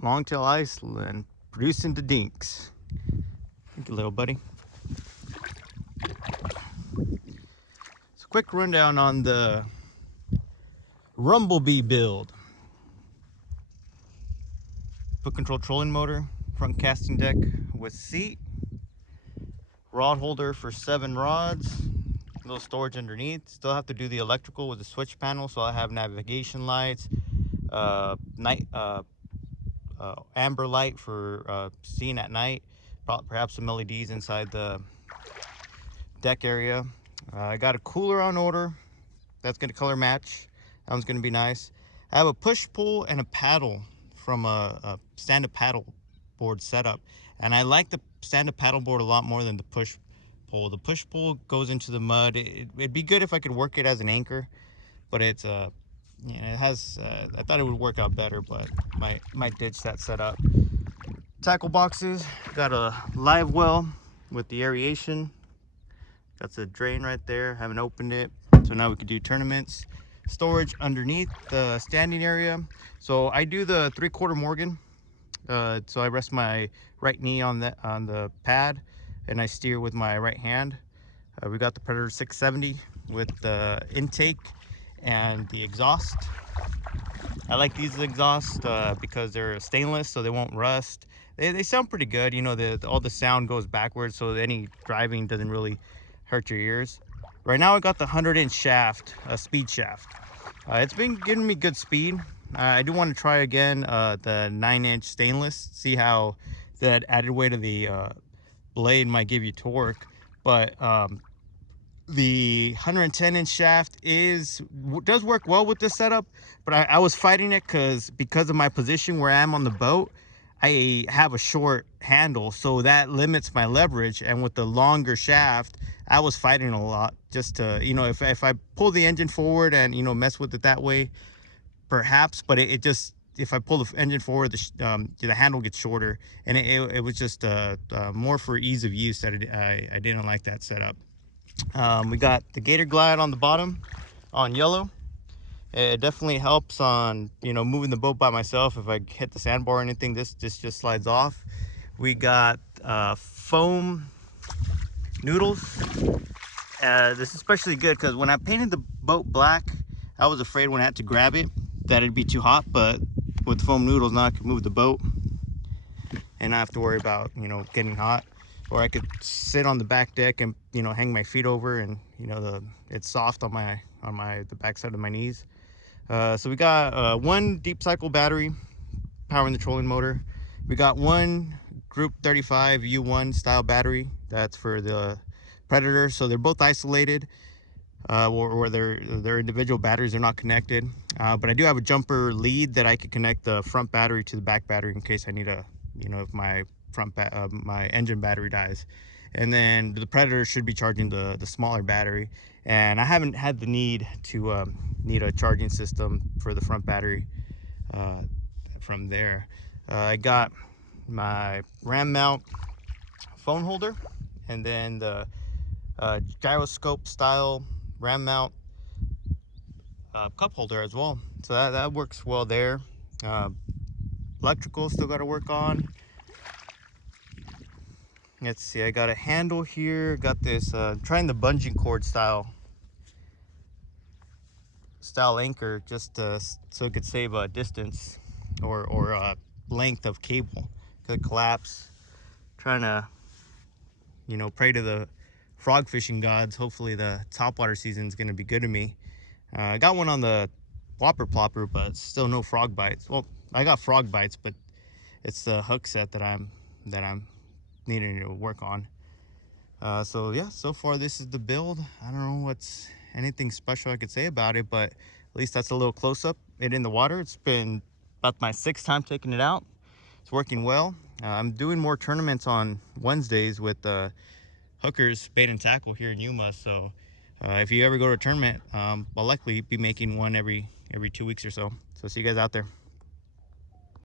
Longtail Iceland, producing the dinks. Thank you, little buddy. So quick rundown on the Rumblebee build. Foot control trolling motor, front casting deck with seat, rod holder for 7 rods, little storage underneath. Still have to do the electrical with the switch panel, so I have navigation lights, night amber light for seeing at night, perhaps some LEDs inside the deck area. I got a cooler on order that's going to color match. That one's going to be nice. I have a push pull and a paddle from a stand-up paddle board setup, and I like the stand-up paddle board a lot more than the push pull. The push pull goes into the mud. It'd be good if I could work it as an anchor, but it's yeah, it has I thought it would work out better, but might ditch that setup. Tackle boxes, got a live well with the aeration. That's a drain right there, haven't opened it, so now we can do tournaments. Storage underneath the standing area. So I do the 3/4 Morgan. So I rest my right knee on the pad and I steer with my right hand. We got the Predator 670 with the intake and the exhaust. I like these exhausts because they're stainless, so they won't rust. They sound pretty good. You know, all the sound goes backwards, so any driving doesn't really hurt your ears. Right now I got the 100-inch shaft, a speed shaft. It's been giving me good speed. I do want to try again the 9-inch stainless, see how that added weight of the blade might give you torque. But the 110-inch shaft does work well with this setup, but I was fighting it because of my position where I am on the boat. I have a short handle, so that limits my leverage, and with the longer shaft I was fighting a lot just to, you know, if I pull the engine forward and, you know, mess with it that way, perhaps, but it just, if I pull the engine forward, the handle gets shorter, and it was just more for ease of use that I didn't like that setup. We got the gatorglide on the bottom on yellow. It definitely helps on, you know, moving the boat by myself. If I hit the sandbar or anything, this just slides off. We got foam noodles. This is especially good because when I painted the boat black, I was afraid when I had to grab it that it'd be too hot, but with the foam noodles now I can move the boat and not have to worry about, you know, getting hot. Or I could sit on the back deck and, you know, hang my feet over, and, you know, it's soft on the back side of my knees. So we got one deep cycle battery powering the trolling motor. We got one Group 35 U1 style battery that's for the Predator. So they're both isolated, or they're individual batteries. They're not connected. But I do have a jumper lead that I could connect the front battery to the back battery in case I need a, you know, if my my engine battery dies. And then the Predator should be charging the smaller battery, and I haven't had the need to need a charging system for the front battery from there. I got my ram mount phone holder, and then the gyroscope style ram mount cup holder as well, so that works well there. Electrical still got to work on. Let's see, I got a handle here, got this trying the bungee cord style anchor, just so it could save distance or length of cable, could collapse. Trying to, you know, pray to the frog fishing gods. Hopefully the topwater season is going to be good to me. I got one on the whopper plopper, but still no frog bites. Well, I got frog bites, but it's the hook set that I'm needing to work on. So yeah, so far this is the build. I don't know what's anything special I could say about it, but at least that's a little close-up it in the water. It's been about my 6th time taking it out. It's working well. I'm doing more tournaments on Wednesdays with Hookers Bait and Tackle here in Yuma, so if you ever go to a tournament, I'll likely be making one every 2 weeks or so. So see you guys out there.